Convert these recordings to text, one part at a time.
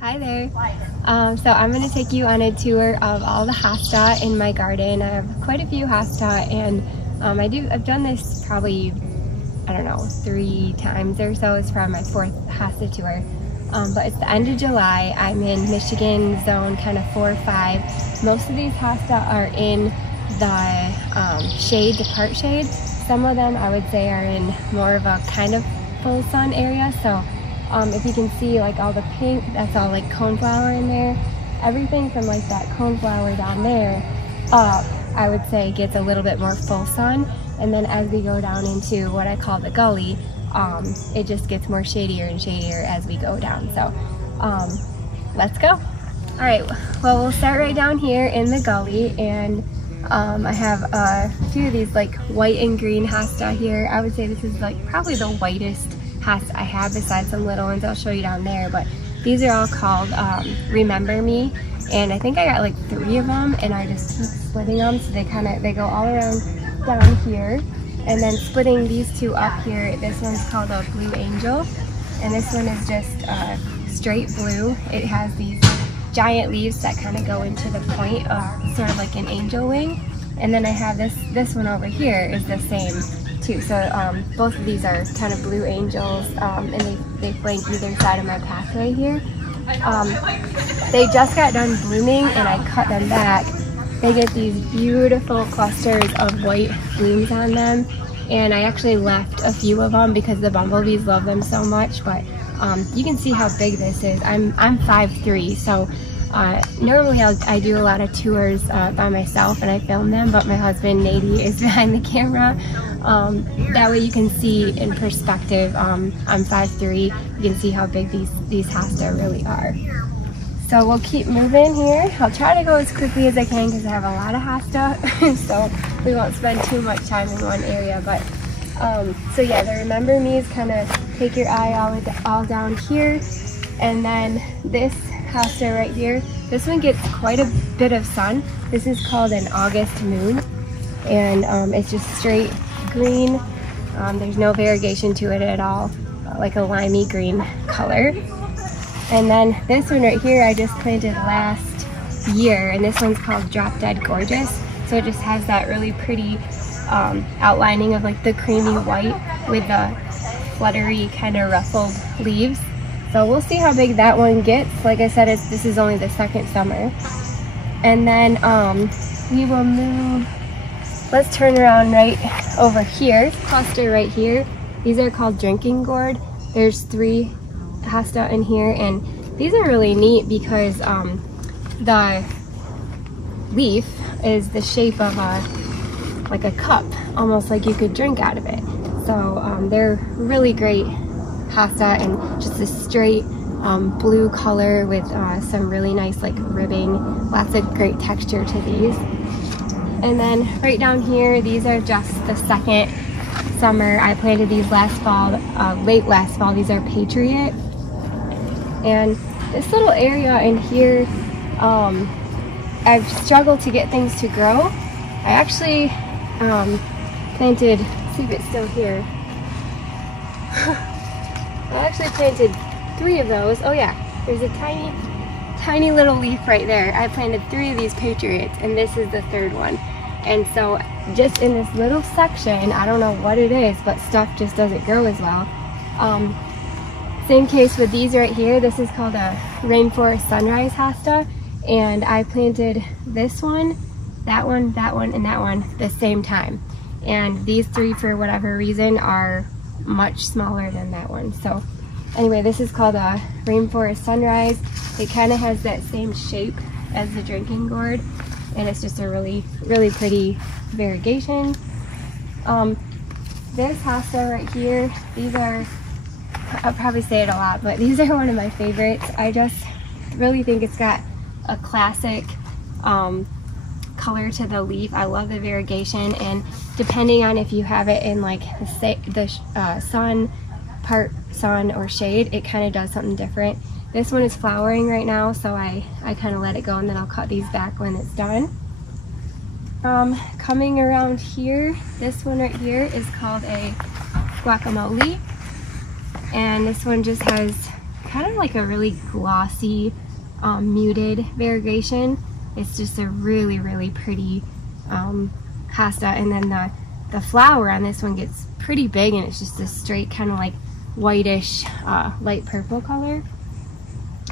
Hi there. So I'm going to take you on a tour of all the hosta in my garden. I have quite a few hosta, and I've done this probably, I don't know, 3 times or so. It's probably my 4th hosta tour. But it's the end of July. I'm in Michigan zone kind of 4 or 5. Most of these hosta are in the shade, the part shade. Some of them I would say are in more of a kind of full sun area. So if you can see, like, all the pink, that's all like coneflower in there. Everything from like that coneflower down there up, I would say, gets a little bit more full sun. And then as we go down into what I call the gully, it just gets more shadier and shadier as we go down. So let's go. All right, well, we'll start right down here in the gully, and I have a few of these like white and green hosta here. I would say this is like probably the whitest hosta I have, besides some little ones I'll show you down there. But these are all called Remember Me, and I think I got like 3 of them, and I just keep splitting them, so they go all around down here. And then splitting these 2 up here, this one's called a Blue Angel, and this one is just straight blue. It has these giant leaves that kind of go into the point of sort of like an angel wing. And then I have this one over here is the same too. So both of these are kind of blue angels, and they flank either side of my pathway here. They just got done blooming, and I cut them back. They get these beautiful clusters of white blooms on them, and I actually left a few of them because the bumblebees love them so much. But you can see how big this is. I'm 5'3", so normally I do a lot of tours by myself and I film them, but my husband Nady is behind the camera. That way you can see in perspective. I'm 5'3", you can see how big these hosta really are. So we'll keep moving here. I'll try to go as quickly as I can because I have a lot of hosta, so we won't spend too much time in one area. But so yeah, the Remember Me's kind of take your eye all down here. And then this hosta right here, this one gets quite a bit of sun. This is called an August moon, and it's just straight green. There's no variegation to it at all, like a limey green color. And then this one right here I just planted last year, and this one's called Drop Dead Gorgeous. So it just has that really pretty outlining of like the creamy white with the fluttery kind of ruffled leaves. So we'll see how big that one gets. Like I said, this is only the 2nd summer. And then we will move, let's turn around right over here. Cluster right here, these are called Drinking Gourd. There's 3 hosta in here, and these are really neat because the leaf is the shape of like a cup, almost like you could drink out of it. So they're really great hosta, and just a straight blue color with some really nice like ribbing. Lots of great texture to these. And then right down here, these are just the 2nd summer. I planted these last fall, late last fall. These are Patriot. And this little area in here, I've struggled to get things to grow. I actually planted, see if it's still here. I actually planted 3 of those. Oh yeah, there's a tiny little leaf right there. I planted 3 of these Patriots, and this is the 3rd one. And so just in this little section, I don't know what it is, but stuff just doesn't grow as well. Same case with these right here. This is called a Rainforest Sunrise hosta, and I planted this one, that one, that one, and that one the same time. And these 3, for whatever reason, are much smaller than that one. So anyway, this is called a Rainforest Sunrise. It kind of has that same shape as the Drinking Gourd, and it's just a really, really pretty variegation. This hosta right here, these are, I'll probably say it a lot, but these are one of my favorites. I just really think it's got a classic color to the leaf. I love the variegation, and depending on if you have it in like the sun, part sun or shade, it kind of does something different. This one is flowering right now, so I kind of let it go, and then I'll cut these back when it's done. Coming around here, this one right here is called a Guacamole, and this one just has kind of like a really glossy, muted variegation. It's just a really, really pretty hosta. And then the flower on this one gets pretty big, and it's just a straight kind of like whitish, light purple color.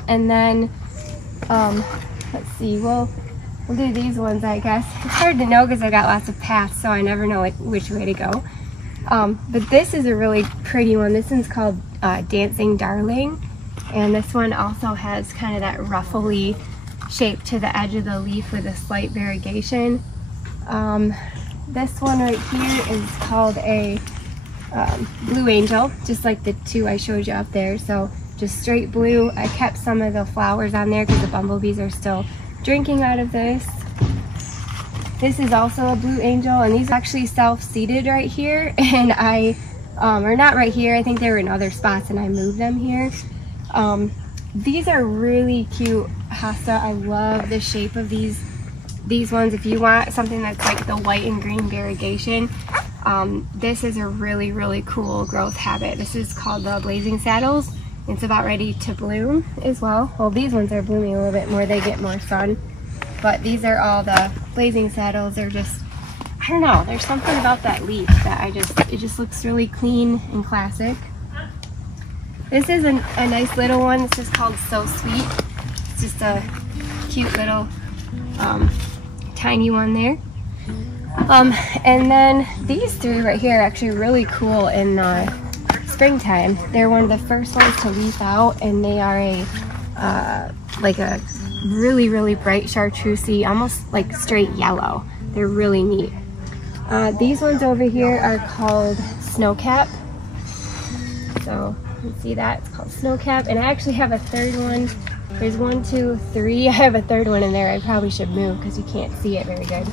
And then, let's see, we'll do these ones, I guess. It's hard to know because I got lots of paths, so I never know which way to go. But this is a really pretty one. This one's called Dancing Darling, and this one also has kind of that ruffly shape to the edge of the leaf with a slight variegation. This one right here is called a Blue Angel, just like the two I showed you up there. So just straight blue. I kept some of the flowers on there because the bumblebees are still drinking out of this. This is also a Blue Angel, and these are actually self-seeded right here, and or not right here, I think they were in other spots and I moved them here. These are really cute hosta. I love the shape of these ones. If you want something that's like the white and green variegation, this is a really, really cool growth habit. This is called the Blazing Saddles. It's about ready to bloom as well. Well, these ones are blooming a little bit more. They get more sun. But these are all the Blazing Saddles. They're just, I don't know, there's something about that leaf that it just looks really clean and classic. This is a nice little one. This is called So Sweet. It's just a cute little tiny one there. And then these three right here are actually really cool in springtime. They're one of the first ones to leaf out, and they are like a really, really bright chartreusey, almost like straight yellow. They're really neat. These ones over here are called Snowcap. So you can see that, it's called Snowcap. And I actually have a third one. There's 1, 2, 3. I have a third one in there. I probably should move because you can't see it very good.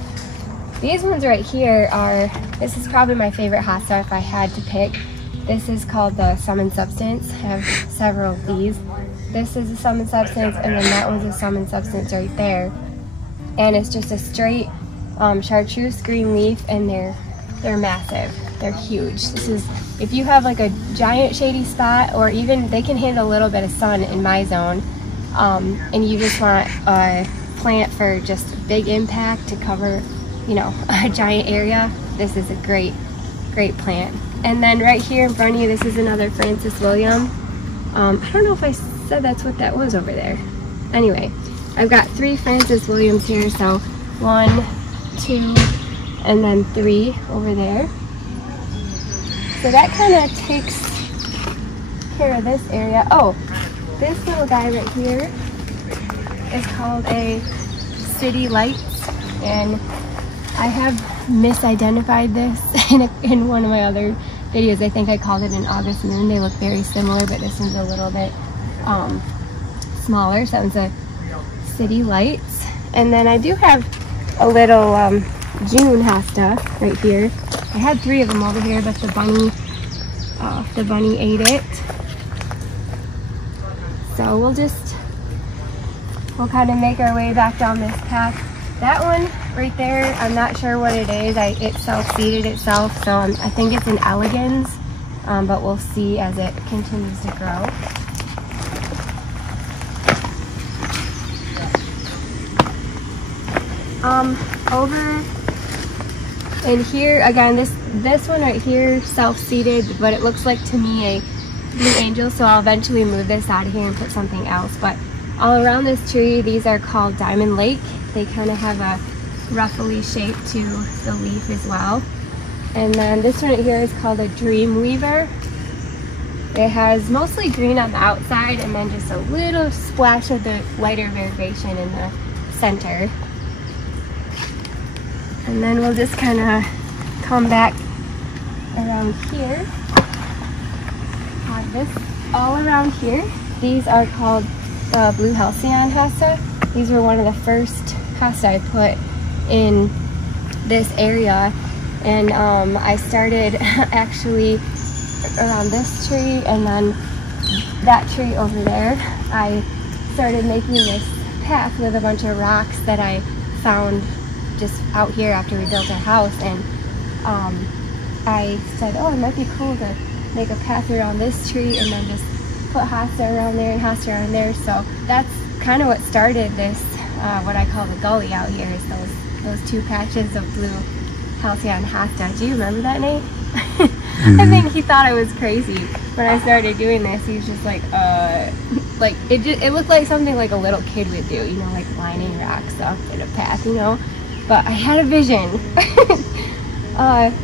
These ones right here are, this is probably my favorite hosta if I had to pick. This is called the Summon Substance. I have several of these. This is a Summon Substance, and then that one's a Summon Substance right there. And it's just a straight chartreuse green leaf, and they're massive. They're huge. This is, if you have like a giant shady spot, or even they can handle a little bit of sun in my zone, and you just want a plant for just big impact to cover, you know, a giant area, this is a great plant. And then right here in front of you, this is another Francis William. I don't know if I said that's what that was over there. Anyway, I've got 3 Francis Williams here, so 1, 2, and then 3 over there. So that kind of takes care of this area. Oh, this little guy right here is called a City Lights, and I have misidentified this in one of my other videos. I think I called it an August Moon. They look very similar, but this one's a little bit smaller. So that one's a City Lights. And then I do have a little June hosta right here. I had 3 of them over here, but the bunny ate it. So we'll kind of make our way back down this path. That one right there, I'm not sure what it is. It self-seeded itself, so I think it's an Elegans, but we'll see as it continues to grow. Over in here, again, this one right here, self-seeded, but it looks like to me a Blue Angel, so I'll eventually move this out of here and put something else. But all around this tree, these are called Diamond Lake. They kind of have a ruffly shape to the leaf as well. And then this one right here is called a Dream Weaver. It has mostly green on the outside and then just a little splash of the lighter variegation in the center. And then we'll just kind of come back around here. Have this all around here. These are called Blue Halcyon hosta. These were one of the first hosta I put in this area, and I started actually around this tree, and then that tree over there. I started making this path with a bunch of rocks that I found just out here after we built our house, and I said, oh, it might be cool to make a path around this tree and then just put hosta around there and hosta around there. So that's kind of what started this, what I call the gully out here, is those two patches of blue halcyon hosta. Do you remember that, Nate? I think he thought I was crazy when I started doing this. He was just like it looked like something like a little kid would do, you know, like lining rocks up in a path, you know. But I had a vision.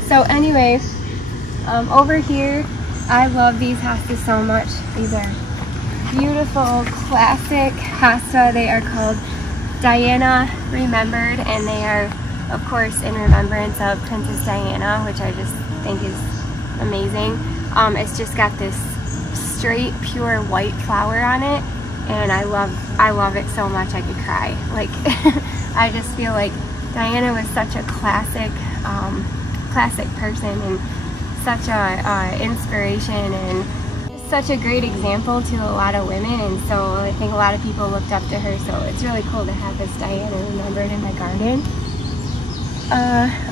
So anyway, over here, I love these hostas so much. These are beautiful, classic hosta. They are called Diana Remembered, and they are, of course, in remembrance of Princess Diana, which I just think is amazing. It's just got this straight, pure white flower on it, and I love it so much I could cry. Like, I just feel like Diana was such a classic person, and such a inspiration, and such a great example to a lot of women, and so I think a lot of people looked up to her, so it's really cool to have this Diana Remembered in my garden.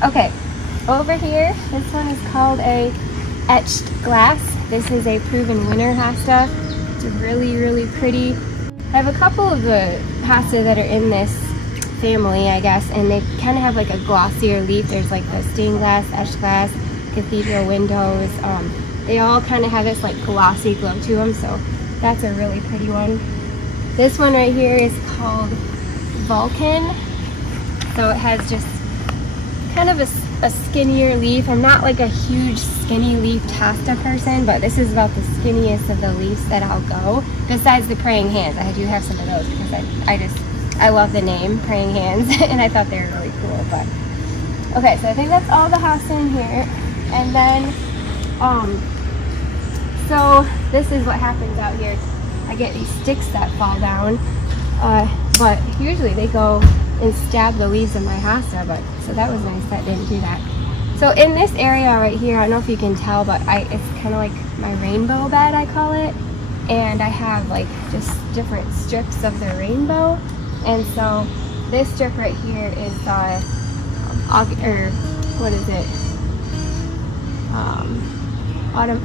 Okay, over here, this one is called a etched glass. This is a proven winner hosta. It's really, really pretty. I have a couple of the hosta that are in this family, I guess, and they kind of have like a glossier leaf. There's like the stained glass, etched glass, cathedral windows. They all kind of have this like glossy glow to them, so that's a really pretty one. This one right here is called Vulcan. So it has just kind of a skinnier leaf. I'm not like a huge skinny leafed hosta person, but this is about the skinniest of the leaves that I'll go. Besides the praying hands, I do have some of those because I love the name praying hands, and I thought they were really cool. But okay, so I think that's all the hosta in here, and then so this is what happens out here. I get these sticks that fall down, but usually they go and stab the leaves of my hosta, but so that was nice that didn't do that. So in this area right here, I don't know if you can tell, but it's kind of like my rainbow bed, I call it, and I have like just different strips of the rainbow. And so this strip right here is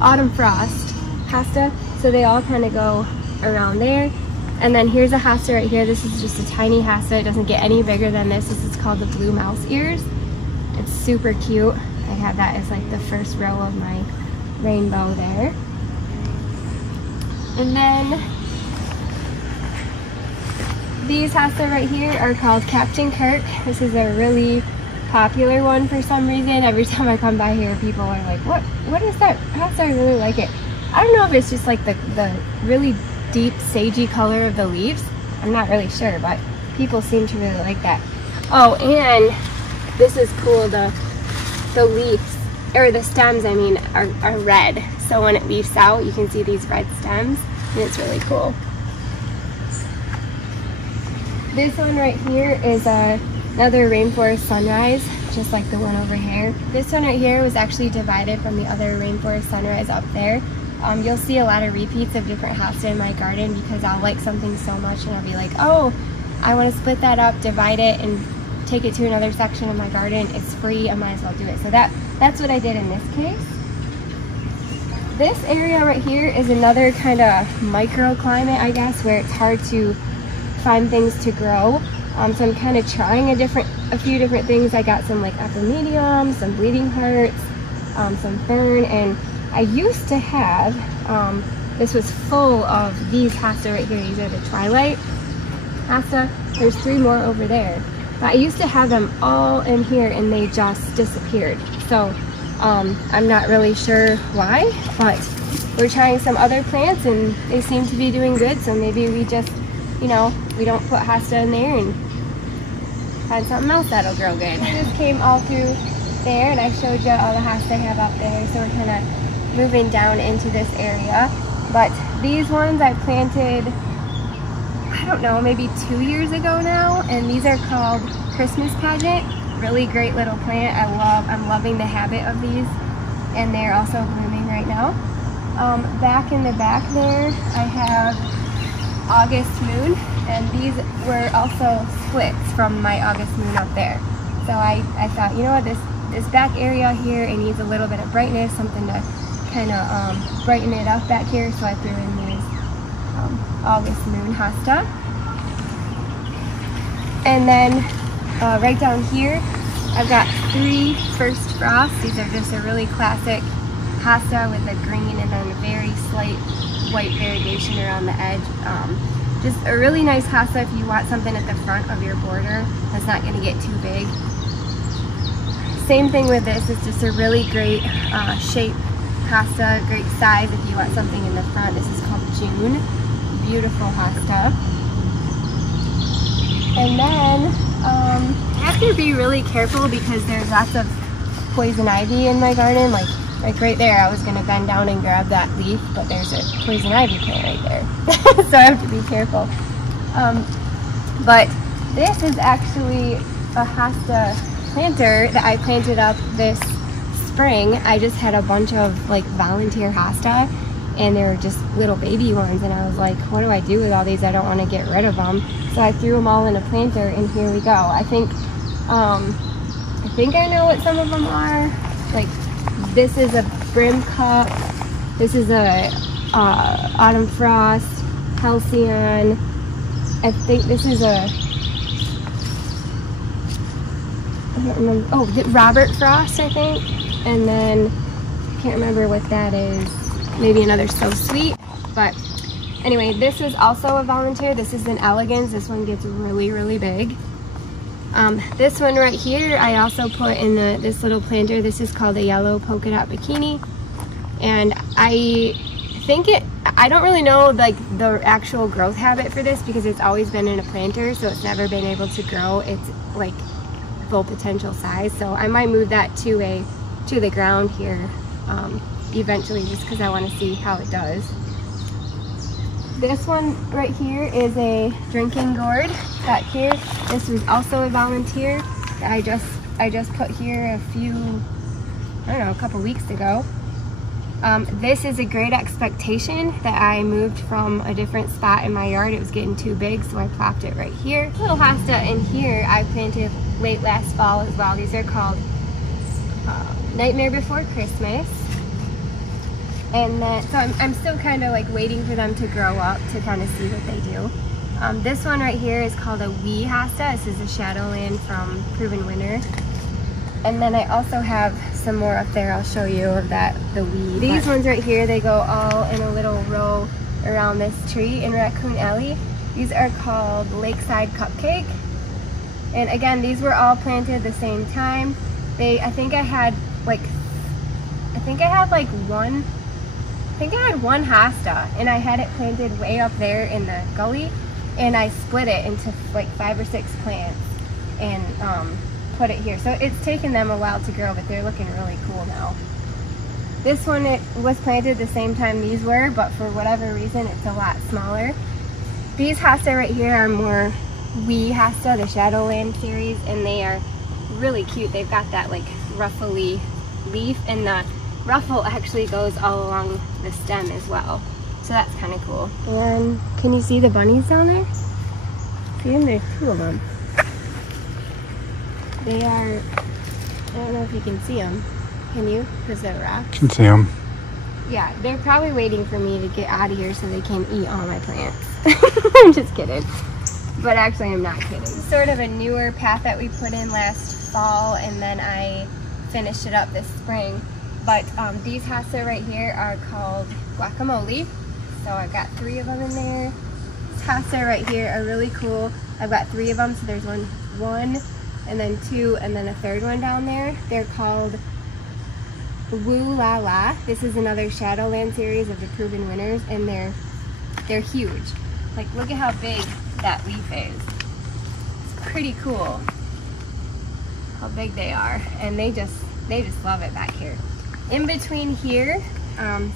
autumn frost hosta. So they all kind of go around there. And then here's a hosta right here. This is just a tiny hosta. It doesn't get any bigger than this. This is called the blue mouse ears. It's super cute. I have that as like the first row of my rainbow there. And then these hosta right here are called Captain Kirk. This is a really popular one for some reason. Every time I come by here, people are like, what is that hosta? I really like it. I don't know if it's just like the really deep sagey color of the leaves. I'm not really sure, but people seem to really like that. Oh, and this is cool. The leaves, or the stems, I mean, are red. So when it leaves out, you can see these red stems, and it's really cool. This one right here is another rainforest sunrise, just like the one over here. This one right here was actually divided from the other rainforest sunrise up there. You'll see a lot of repeats of different hosta in my garden because I'll like something so much and I'll be like, oh, I want to split that up, divide it, and take it to another section of my garden. It's free, I might as well do it. So that's what I did in this case. This area right here is another kind of microclimate, I guess, where it's hard to find things to grow. So I'm kind of trying a few different things. I got some like epimedium, some bleeding hearts, some fern, and I used to have, this was full of these hosta right here. These are the twilight hosta. There's 3 more over there. But I used to have them all in here and they just disappeared. So I'm not really sure why, but we're trying some other plants and they seem to be doing good. So maybe we just, you know, we don't put hosta in there and find something else that'll grow good. I just came all through there and I showed you all the hosta I have up there. So we're kind of moving down into this area. But these ones I planted, I don't know, maybe 2 years ago now, and these are called Christmas Pageant. Really great little plant. I'm loving the habit of these, and they're also blooming right now. Back in the back there I have August Moon, and these were also splits from my August Moon up there. So I thought, you know what, this back area here, it needs a little bit of brightness, something to kind of brighten it up back here, so I threw in these August Moon Hosta. And then right down here, I've got 3 First Frosts. These are just a really classic Hosta with a green and then a very slight white variegation around the edge. Just a really nice Hosta if you want something at the front of your border that's not going to get too big. Same thing with this, it's just a really great shape Hosta, great size if you want something in the front. This is called June. Beautiful Hosta. And then I have to be really careful because there's lots of poison ivy in my garden. Like right there, I was going to bend down and grab that leaf, but there's a poison ivy plant right there. So I have to be careful. But this is actually a Hosta planter that I planted up this spring. I just had a bunch of like volunteer Hosta, and they're just little baby ones, and I was like, what do I do with all these? I don't want to get rid of them. So I threw them all in a planter, and here we go. I think I know what some of them are. Like this is a brim cup. This is a autumn frost, halcyon. I think this is a, I don't remember. Oh, Robert Frost, I think. And then I can't remember what that is. Maybe another So Sweet. But anyway, this is also a volunteer. This is an elegans. This one gets really, really big. This one right here, I also put in this little planter. This is called a yellow polka dot bikini. And I don't really know like the actual growth habit for this because it's always been in a planter, so it's never been able to grow its like full potential size. So I might move that to the ground here eventually, just because I want to see how it does. This one right here is a drinking gourd back here. This was also a volunteer that I just put here a couple weeks ago. This is a Great Expectation that I moved from a different spot in my yard. It was getting too big, so I plopped it right here. Little Hosta in here I planted late last fall as well. These are called Nightmare Before Christmas. And then, so I'm still kind of like waiting for them to grow up to kind of see what they do. This one right here is called a wee Hosta. This is a Shadowland from Proven Winner. And then I also have some more up there. I'll show you of the wee. These ones right here, they go all in a little row around this tree in Raccoon Alley. These are called Lakeside Cupcake. And again, these were all planted the same time. I think I had one Hosta, and I had it planted way up there in the gully, and I split it into like 5 or 6 plants and put it here. So it's taken them a while to grow, but they're looking really cool now. This one, it was planted the same time these were, but for whatever reason it's a lot smaller. These Hosta right here are more wee Hosta, the Shadowland series, and they are really cute. They've got that like ruffly leaf, and the ruffle actually goes all along the stem as well, so that's kind of cool. And can you see the bunnies down there? See them? There's 2 of them. They are, I don't know if you can see them. Can you? Because they're rocks. Can see them. Yeah, they're probably waiting for me to get out of here so they can eat all my plants. I'm just kidding. But actually, I'm not kidding. Sort of a newer path that we put in last fall, and then I finished it up this spring. But these Hosta right here are called Guacamole. So I've got 3 of them in there. These Hosta right here are really cool. I've got 3 of them, so there's one, and then 2, and then a 3rd one down there. They're called Woo La La. This is another Shadowland series of the Proven Winners, and they're huge. Like, look at how big that leaf is. It's pretty cool how big they are, and they just love it back here. In between here,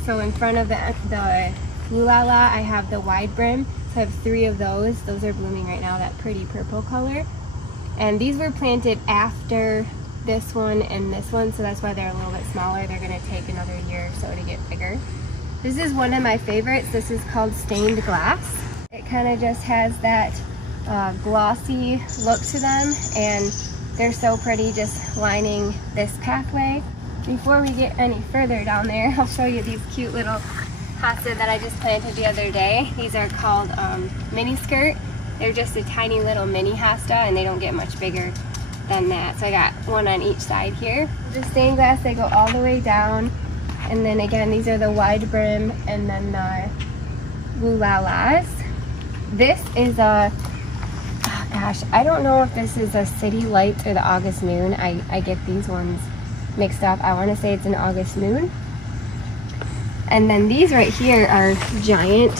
so in front of the Woo La La, I have the wide brim. So I have 3 of those. Those are blooming right now, that pretty purple color. And these were planted after this one and this one, so that's why they're a little bit smaller. They're gonna take another year or so to get bigger. This is one of my favorites. This is called Stained Glass. It kind of just has that glossy look to them, and they're so pretty just lining this pathway. Before we get any further down there, I'll show you these cute little hosta that I just planted the other day. These are called mini skirt. They're just a tiny little mini hosta and they don't get much bigger than that. So I got one on each side here. The stained glass, they go all the way down. And then again, these are the wide brim and then the Woolalas. This is a, oh gosh, I don't know if this is a City Lights or the August Moon. I get these ones mixed up. I want to say it's an August Moon. And then these right here are giant.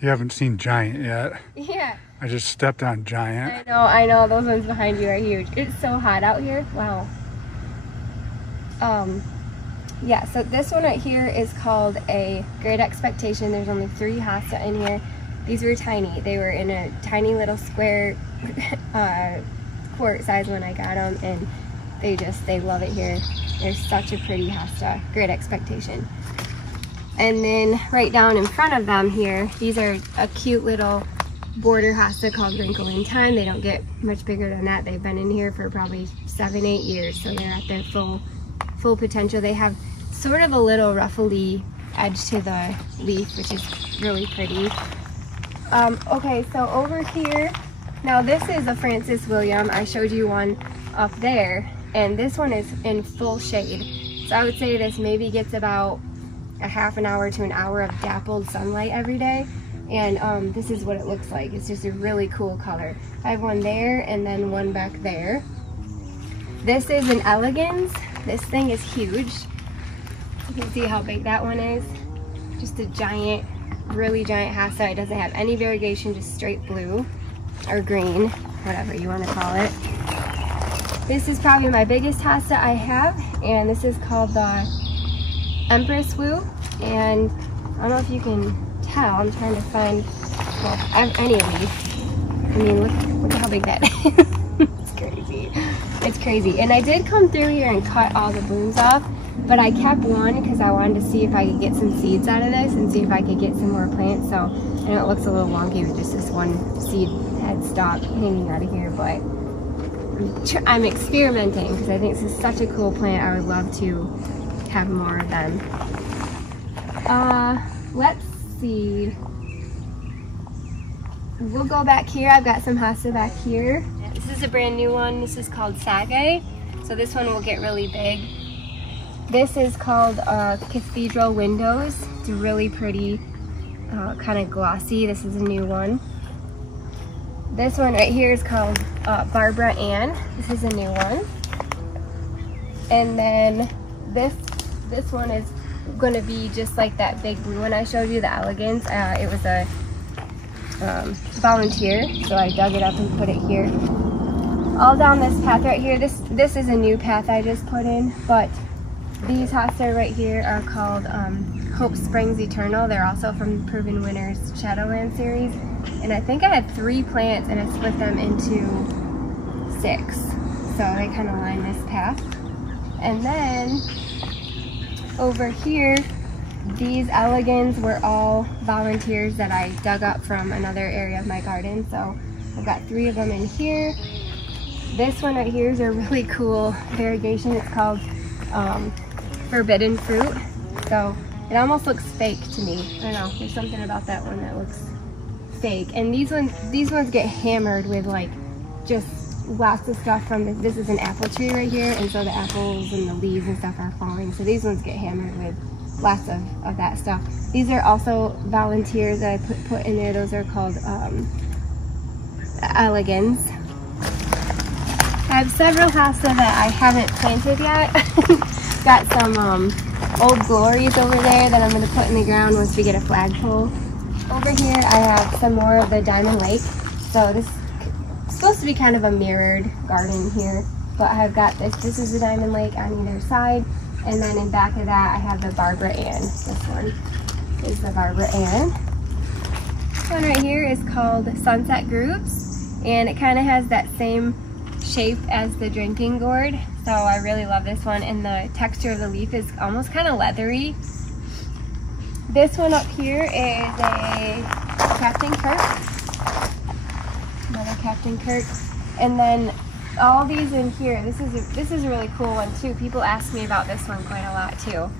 You haven't seen giant yet. Yeah. I just stepped on giant. I know. Those ones behind you are huge. It's so hot out here. Wow. Yeah, so this one right here is called a Great Expectation. There's only 3 hosta in here. These were tiny. They were in a tiny little square quart size when I got them, and they love it here. They're such a pretty hosta. Great Expectation. And then right down in front of them here, these are a cute little border hosta called Wrinkle in Time. They don't get much bigger than that. They've been in here for probably 7-8 years, so they're at their full potential. They have sort of a little ruffly edge to the leaf, which is really pretty. Okay, so over here, now this is a Francis William. I showed you one up there, and this one is in full shade. So I would say this maybe gets about a half an hour to an hour of dappled sunlight every day. And this is what it looks like. It's just a really cool color. I have one there and then one back there. This is an elegans. This thing is huge. You can see how big that one is. Just a giant, really giant hosta. It doesn't have any variegation, just straight blue or green, whatever you want to call it. This is probably my biggest hosta I have, and this is called the Empress Woo. And I don't know if you can tell, I'm trying to find, well, any of these. I mean, look at how big that is. It's crazy. It's crazy. And I did come through here and cut all the blooms off, but I kept one because I wanted to see if I could get some seeds out of this and see if I could get some more plants. So I know it looks a little wonky with just this one seed headstock hanging out of here, but I'm experimenting because I think this is such a cool plant. I would love to have more of them. Let's see. We'll go back here. I've got some hosta back here. This is a brand new one. This is called Sage. So this one will get really big. This is called Cathedral Windows. It's really pretty, kind of glossy. This is a new one. This one right here is called Barbara Ann. This is a new one. And then this one is going to be just like that big blue one I showed you, the elegance. It was a volunteer, so I dug it up and put it here. All down this path right here, this is a new path I just put in, but these hosta right here are called Hope Springs Eternal. They're also from Proven Winners Shadowland series, and I think I had 3 plants and I split them into 6, so they kind of line this path. And then over here, these elegans were all volunteers that I dug up from another area of my garden. So I've got 3 of them in here. This one right here is a really cool variegation. It's called Forbidden Fruit. So it almost looks fake to me. I don't know, there's something about that one that looks fake. And these ones get hammered with like just lots of stuff from this is an apple tree right here, and so the apples and the leaves and stuff are falling. So these ones get hammered with lots of that stuff. These are also volunteers that I put in there. Those are called elegans. I have several hosta that I haven't planted yet. Got some old glories over there that I'm going to put in the ground once we get a flagpole. Over here I have some more of the Diamond Lake. So this is supposed to be kind of a mirrored garden here, but I've got this. This is the Diamond Lake on either side. And then in back of that, I have the Barbara Ann. This one is the Barbara Ann. This one right here is called Sunset Grooves, and it kind of has that same shape as the drinking gourd. So I really love this one, and the texture of the leaf is almost kind of leathery. This one up here is a Captain Kirk. Another Captain Kirk. And then all these in here, this is a really cool one too. People ask me about this one quite a lot too.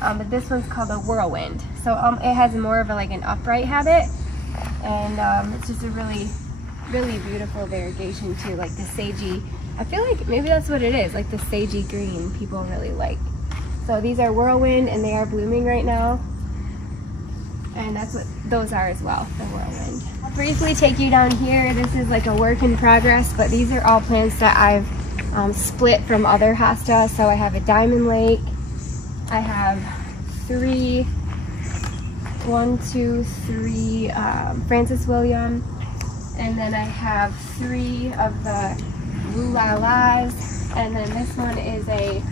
But this one's called a whirlwind. So it has more of an upright habit, and it's just a really, really beautiful variegation too, like the sagey. I feel like maybe that's what it is, like the sagey green people really like. So these are whirlwind, and they are blooming right now. And that's what those are as well, the whirlwind. I'll briefly take you down here. This is like a work in progress, but these are all plants that I've split from other hosta. So I have a Diamond Lake. I have three Francis William. And then I have 3 of the Woo La Las. And then this one is a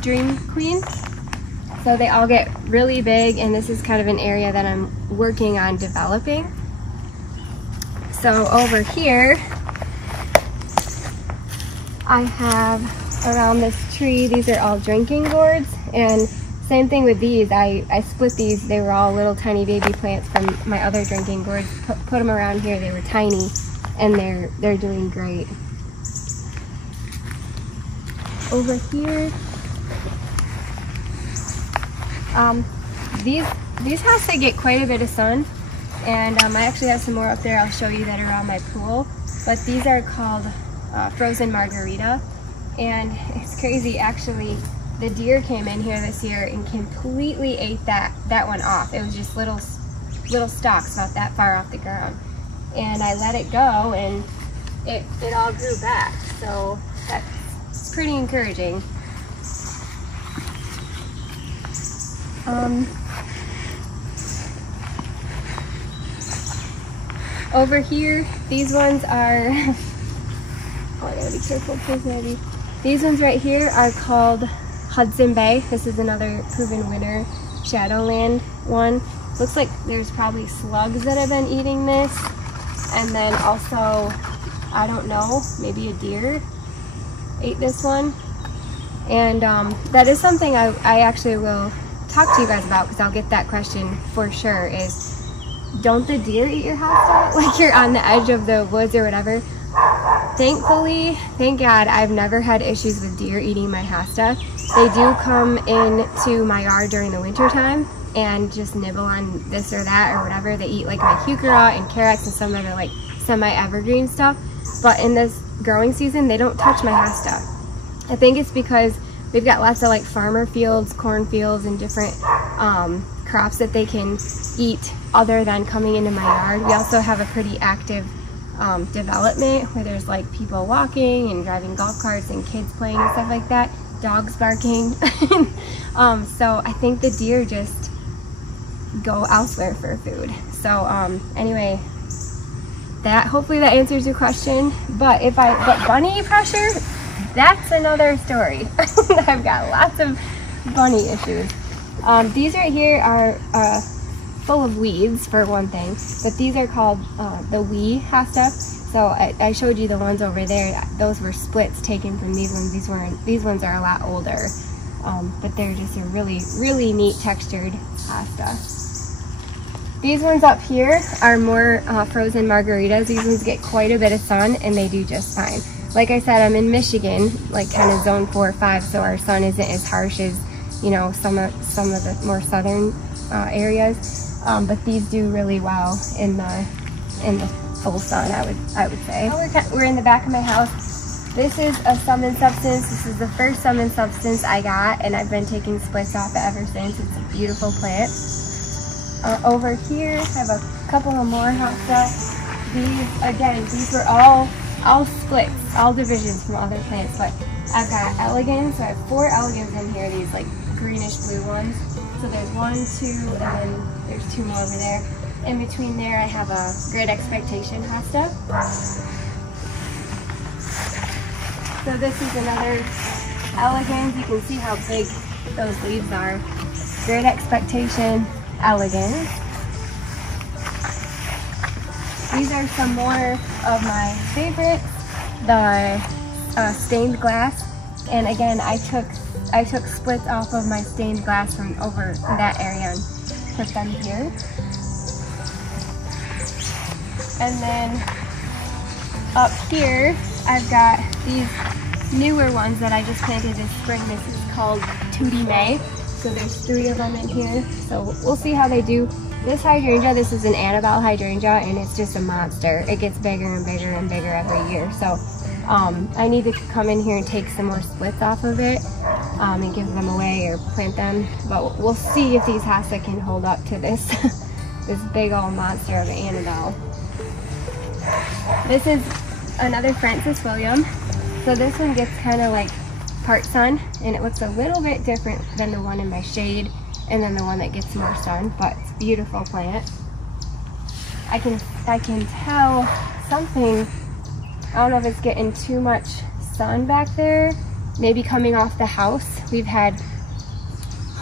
Dream Queen. So they all get really big, and this is kind of an area that I'm working on developing. So over here, I have around this tree, these are all drinking gourds, and same thing with these. I split these. They were all little tiny baby plants from my other drinking gourds. Put them around here. They were tiny, and they're doing great. Over here, these hosta get quite a bit of sun, and I actually have some more up there I'll show you that are on my pool, but these are called frozen margarita, and it's crazy actually. The deer came in here this year and completely ate that one off. It was just little stalks about that far off the ground, and I let it go, and it all grew back, so that's pretty encouraging. Over here, these ones are, oh, I gotta be careful, please, maybe. These ones right here are called Hudson Bay. This is another proven winner Shadowland one. Looks like there's probably slugs that have been eating this, and then also, I don't know, maybe a deer ate this one. And that is something I actually will talk to you guys about, because I'll get that question for sure, is don't the deer eat your hosta? Like you're on the edge of the woods or whatever. Thankfully, thank God, I've never had issues with deer eating my hosta. They do come into my yard during the winter time and just nibble on this or that or whatever. They eat like my heuchera and carrots and some other like semi-evergreen stuff. But in this growing season, they don't touch my hosta. I think it's because we've got lots of like farmer fields, cornfields, and different crops that they can eat other than coming into my yard. We also have a pretty active development where there's like people walking and driving golf carts and kids playing and stuff like that, dogs barking. So I think the deer just go elsewhere for food. So anyway, hopefully that answers your question. But bunny pressure, that's another story. I've got lots of bunny issues. These right here are full of weeds for one thing, but these are called the wee hosta. So I showed you the ones over there. Those were splits taken from these ones. These ones are a lot older, but they're just a really, really neat textured hosta. These ones up here are more frozen margaritas. These ones get quite a bit of sun, and they do just fine. Like I said, I'm in Michigan, like kind of zone 4 or 5, so our sun isn't as harsh as, you know, some of the more southern areas. But these do really well in the full sun, I would say. We're in the back of my house. This is a summon substance. This is the first summon substance I got, and I've been taking splits off it ever since. It's a beautiful plant. Over here, I have a couple of more hosta. These were all splits, all divisions from other plants, but I've got elegans, so I have 4 elegans in here, these like greenish blue ones. So there's 1, 2, and then there's 2 more over there. In between there, I have a Great Expectation hosta. So this is another elegans. You can see how big those leaves are. Great Expectation elegans. These are some more of my favorites, the stained glass. And again, I took splits off of my stained glass from over that area and put them here. And then up here, I've got these newer ones that I just planted this spring. This is called Tootie May. So there's 3 of them in here. So we'll see how they do. This hydrangea, this is an Annabelle hydrangea, and it's just a monster. It gets bigger and bigger and bigger every year. So I need to come in here and take some more splits off of it and give them away or plant them. But we'll see if these hosta can hold up to this, this big old monster of an Annabelle. This is another Francis William. So this one gets kind of like part sun, and it looks a little bit different than the one in my shade and then the one that gets more sun, but it's a beautiful plant. I can tell something, I don't know if it's getting too much sun back there, maybe coming off the house. We've had,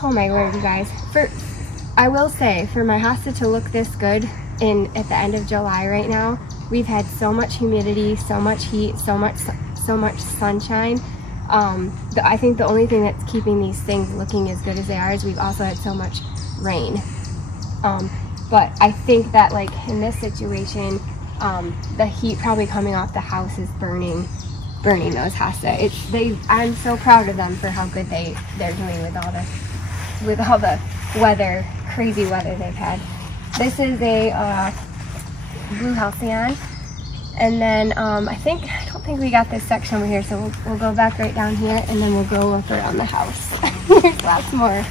oh my word, you guys, I will say, for my hosta to look this good at the end of July right now, we've had so much humidity, so much heat, so much sunshine. I think the only thing that's keeping these things looking as good as they are is we've also had so much rain. But I think that, like, in this situation, the heat probably coming off the house is burning those hosta. I'm so proud of them for how good they're doing with all the weather, crazy weather they've had. This is a blue halcyon. And then I don't think we got this section over here, so we'll go back right down here, and then we'll go up around the house. There's lots more.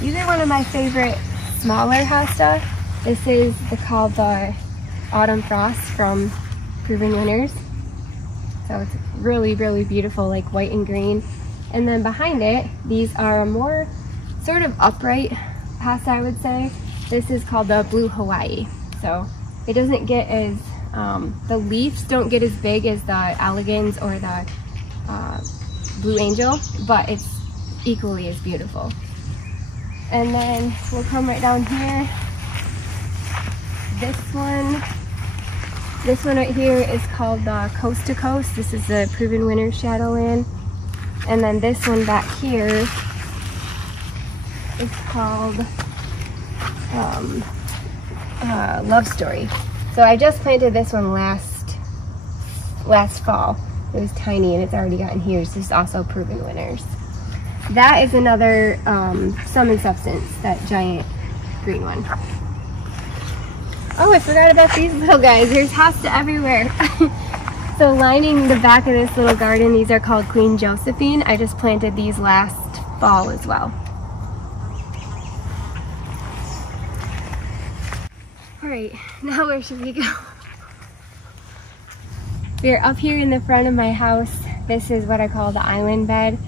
These are one of my favorite smaller hosta. This is called the Autumn Frost from Proven Winners. So it's really, really beautiful, like white and green. And then behind it, these are a more sort of upright hosta, I would say. This is called the Blue Hawaii. So it doesn't get as, the leaves don't get as big as the elegans or the Blue Angel, but it's equally as beautiful. And then we'll come right down here. This one right here is called the Coast to Coast. This is the Proven Winners Shadowland. And then this one back here is called Love Story. So I just planted this one last fall. It was tiny and it's already gotten huge. This is also Proven Winners. That is another Sum and Substance, that giant green one. Oh, I forgot about these little guys. There's hosta everywhere. So lining the back of this little garden, these are called Queen Josephine. I just planted these last fall as well. Alright, now where should we go? We're up here in the front of my house. This is what I call the island bed.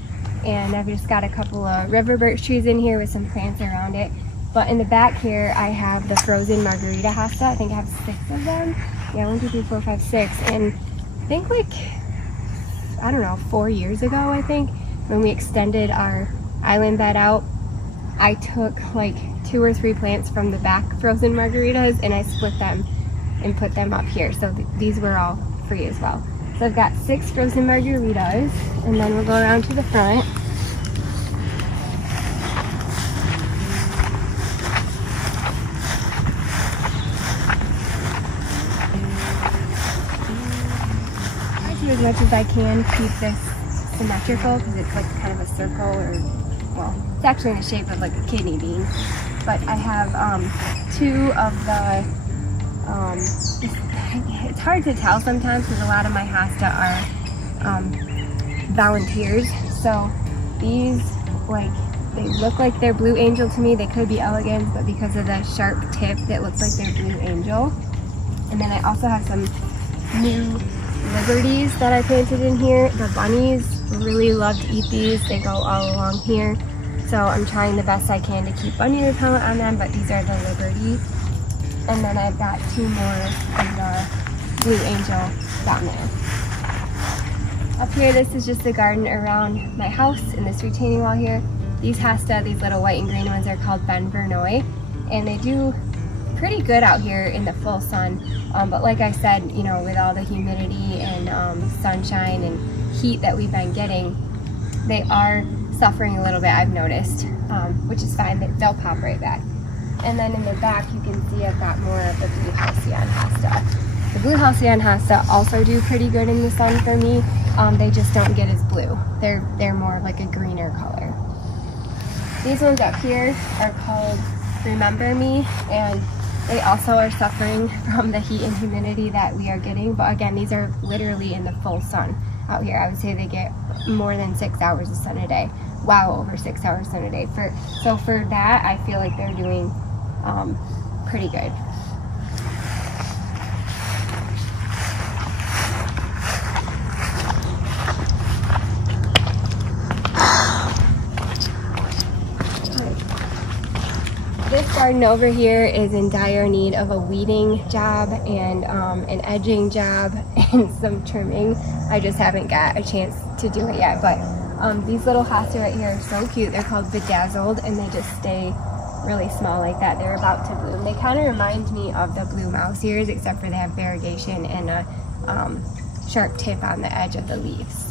And I've just got a couple of river birch trees in here with some plants around it. But in the back here, I have the frozen margarita hosta. I think I have 6 of them. Yeah, 1, 2, 3, 4, 5, 6. And I think, like, I don't know, 4 years ago, I think, when we extended our island bed out, I took like 2 or 3 plants from the back frozen margaritas and I split them and put them up here. So these were all free as well. So I've got 6 frozen margaritas, and then we'll go around to the front. I try to, as much as I can, keep this symmetrical because it's like kind of a circle, or, well, it's actually in the shape of like a kidney bean. But I have 2 of the, it's hard to tell sometimes because a lot of my hosta are volunteers. So these, like, they look like they're Blue Angel to me. They could be elegans, but because of the sharp tip, it looks like they're Blue Angel. And then I also have some new Liberties that I planted in here. The bunnies really love to eat these. They go all along here. So I'm trying the best I can to keep bunny repellent on them, but these are the Liberties. And then I've got 2 more of the Blue Angel down there. Up here, this is just the garden around my house in this retaining wall here. These hosta, these little white and green ones, are called Ben Vernoy, and they do pretty good out here in the full sun. But like I said, you know, with all the humidity and sunshine and heat that we've been getting, they are suffering a little bit, I've noticed, which is fine. They'll pop right back. And then in the back, you can see I've got more of the blue halcyon hosta. The blue halcyon hosta also do pretty good in the sun for me. They just don't get as blue. They're more like a greener color. These ones up here are called Remember Me, and they also are suffering from the heat and humidity that we are getting. But again, these are literally in the full sun out here. I would say they get more than 6 hours of sun a day. Wow, over 6 hours sun a day. So for that, I feel like they're doing pretty good. This garden over here is in dire need of a weeding job and an edging job and some trimming. I just haven't got a chance to do it yet, but these little hosta right here are so cute. They're called Bedazzled, and they just stay really small like that. They're about to bloom. They kind of remind me of the blue mouse ears, except for they have variegation and a sharp tip on the edge of the leaves.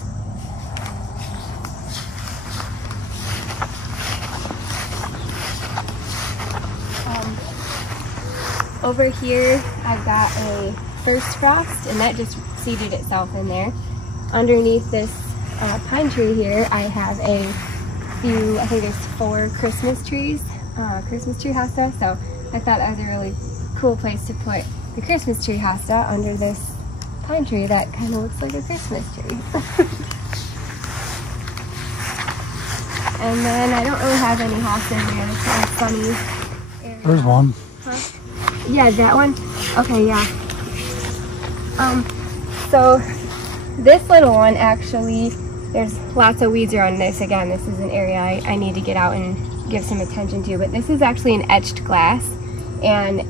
Over here, I've got a first frost, and that just seeded itself in there. Underneath this pine tree here, I have a few, I think there's 4 Christmas trees, Christmas tree hosta. So I thought that was a really cool place to put the Christmas tree hosta, under this pine tree that kind of looks like a Christmas tree. And then I don't really have any hostas here. It's kind of sunny area. There's one. Huh? Yeah, that one? Okay, yeah. So this little one, actually, there's lots of weeds around this. Again, this is an area I need to get out and give some attention to, but this is actually an etched glass, and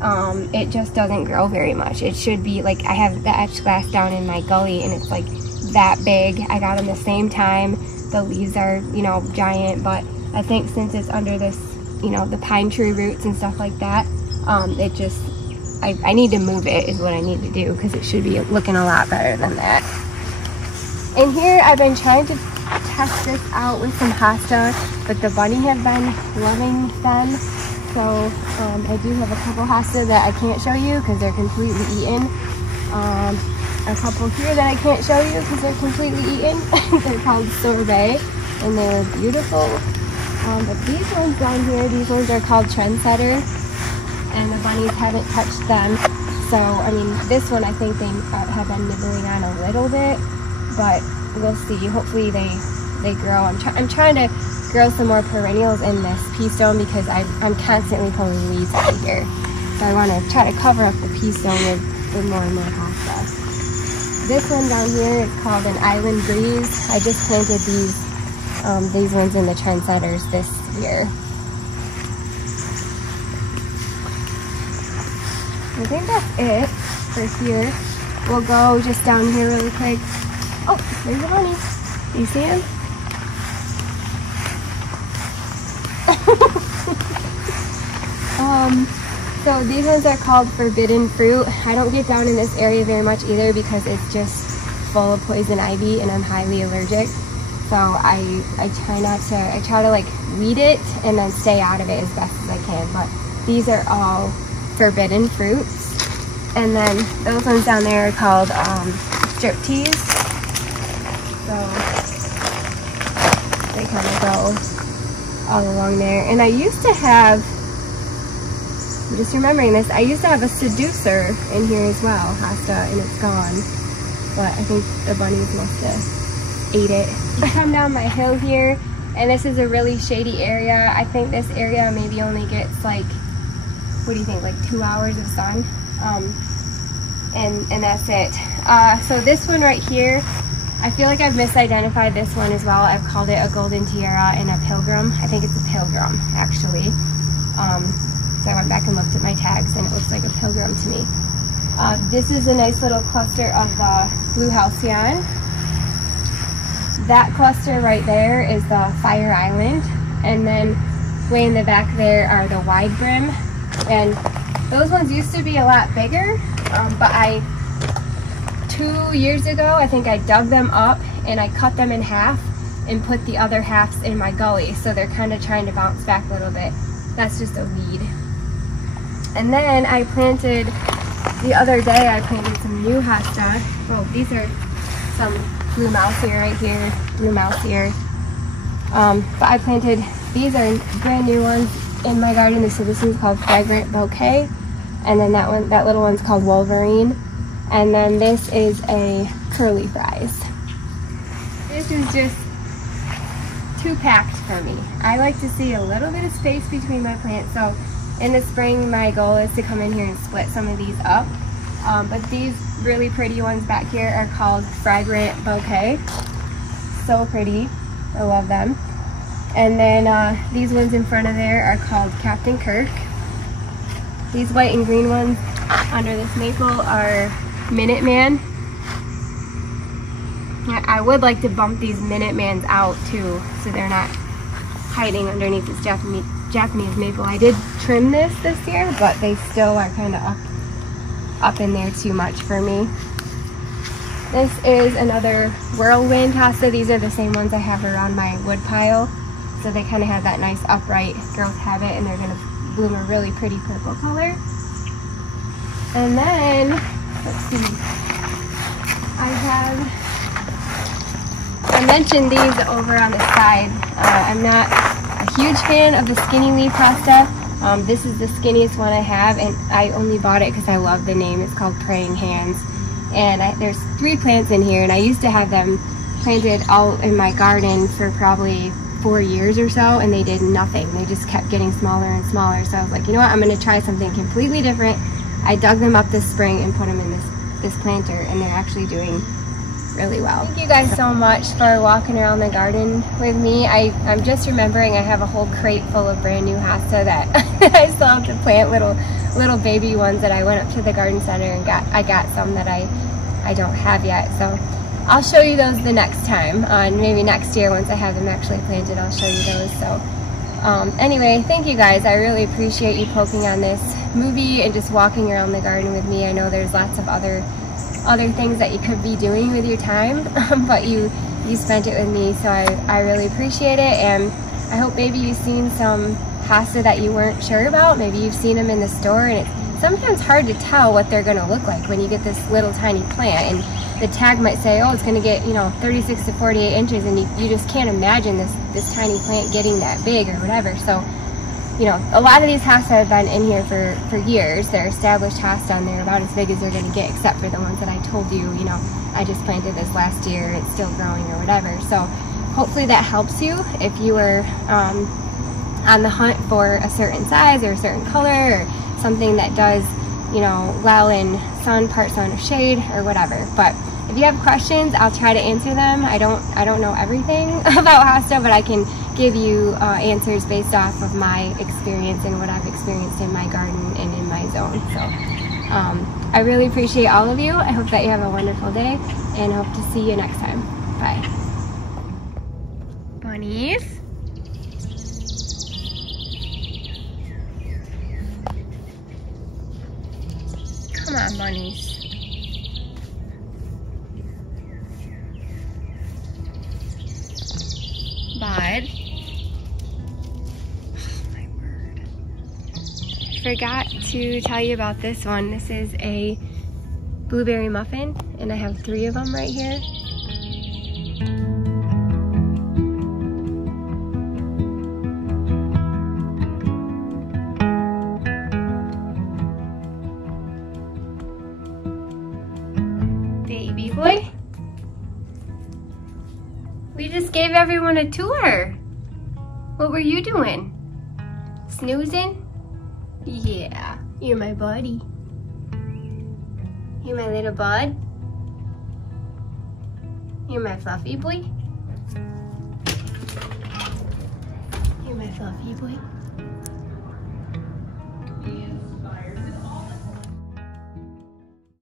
it just doesn't grow very much. It should be, like, I have the etched glass down in my gully, and it's like that big. I got them the same time. The leaves are, you know, giant, but I think since it's under this, you know, the pine tree roots and stuff like that, it just, I need to move it is what I need to do, because it should be looking a lot better than that. In here, I've been trying to test this out with some hosta, but the bunny have been loving them. So I do have a couple hosta that I can't show you because they're completely eaten. A couple here that I can't show you because they're completely eaten. They're called sorbet, and they're beautiful. But these ones down here, these ones are called Trendsetter, and the bunnies haven't touched them. So, I mean, this one I think they have been nibbling on a little bit, but we'll see. Hopefully they grow. I'm trying to grow some more perennials in this pea stone because I'm constantly pulling weeds out of here. So I want to try to cover up the pea stone with more and more hosta. This one down here is called an Island Breeze. I just planted these ones in the Trendsetters this year. I think that's it for here. We'll go just down here really quick. Oh, there's a bunny. Do you see him? So these ones are called Forbidden Fruit. I don't get down in this area very much either because it's just full of poison ivy and I'm highly allergic. So I try to like weed it and then stay out of it as best as I can. But these are all forbidden fruits. And then those ones down there are called Striptease. So they kind of go all along there. And I used to have, I'm just remembering this, I used to have a Seducer in here as well, hosta, and it's gone. But I think the bunnies must have ate it. I come down my hill here, and this is a really shady area. I think this area maybe only gets like, what do you think, like 2 hours of sun? And that's it. So this one right here, I feel like I've misidentified this one as well. I've called it a golden tiara and a pilgrim. I think it's a pilgrim, actually. So I went back and looked at my tags, and it looks like a pilgrim to me. This is a nice little cluster of the blue halcyon. That cluster right there is the Fire Island, and then way in the back there are the wide brim. And those ones used to be a lot bigger, but 2 years ago, I think I dug them up and I cut them in half and put the other halves in my gully. So they're kind of trying to bounce back a little bit. That's just a weed. And then I planted, the other day I planted some new hosta. Well, these are some blue mouse here, right here, blue mouse here. But I planted, these are brand new ones in my garden. So this one's called Fragrant Bouquet. And then that little one's called Wolverine. And then this is a Curly Fries. This is just too packed for me. I like to see a little bit of space between my plants. So in the spring, my goal is to come in here and split some of these up. But these really pretty ones back here are called Fragrant Bouquet. So pretty. I love them. And then these ones in front of there are called Captain Kirk. These white and green ones under this maple are Minuteman. I would like to bump these Minutemans out too, so they're not hiding underneath this Japanese maple. I did trim this year, but they still are kind of up in there too much for me. This is another Whirlwind hosta. These are the same ones I have around my wood pile. So they kind of have that nice upright growth habit, and they're going to bloom a really pretty purple color. And then, let's see, I mentioned these over on the side. I'm not a huge fan of the skinny leaf hosta. This is the skinniest one I have, and I only bought it because I love the name. It's called Praying Hands. And there's 3 plants in here, and I used to have them planted all in my garden for probably 4 years or so, and they did nothing. They just kept getting smaller and smaller. So I was like, you know what, I'm going to try something completely different. I dug them up this spring and put them in this planter, and they're actually doing really well. Thank you guys so much for walking around the garden with me. I'm just remembering I have a whole crate full of brand new hosta that I still have to plant, little baby ones that I went up to the garden center and I got some that I don't have yet. So I'll show you those the next time. Maybe next year once I have them actually planted, I'll show you those. So anyway, thank you guys. I really appreciate you poking on this movie and just walking around the garden with me. I know there's lots of other things that you could be doing with your time, but you spent it with me, so I really appreciate it. And I hope maybe you've seen some hosta that you weren't sure about. Maybe you've seen them in the store, and it's sometimes hard to tell what they're going to look like when you get this little tiny plant, and the tag might say, oh, it's going to get 36 to 48 inches, and you just can't imagine this tiny plant getting that big or whatever. So a lot of these hosta have been in here for years. They're established hosta, and they're about as big as they're going to get, except for the ones that I told you, I just planted this last year, it's still growing or whatever. So hopefully that helps you if you were on the hunt for a certain size or a certain color or something that does, well in sun, part sun or shade or whatever. But if you have questions, I'll try to answer them. I don't know everything about hosta, but I can give you answers based off of my experience and what I've experienced in my garden and in my zone. So I really appreciate all of you. I hope that you have a wonderful day, and hope to see you next time. Bye. Bunnies. Come on, bunnies. Bud. Forgot to tell you about this one. This is a blueberry muffin, and I have 3 of them right here. Baby boy. We just gave everyone a tour. What were you doing? Snoozing? Yeah, you're my buddy. You're my little bud. You're my fluffy boy. You're my fluffy boy.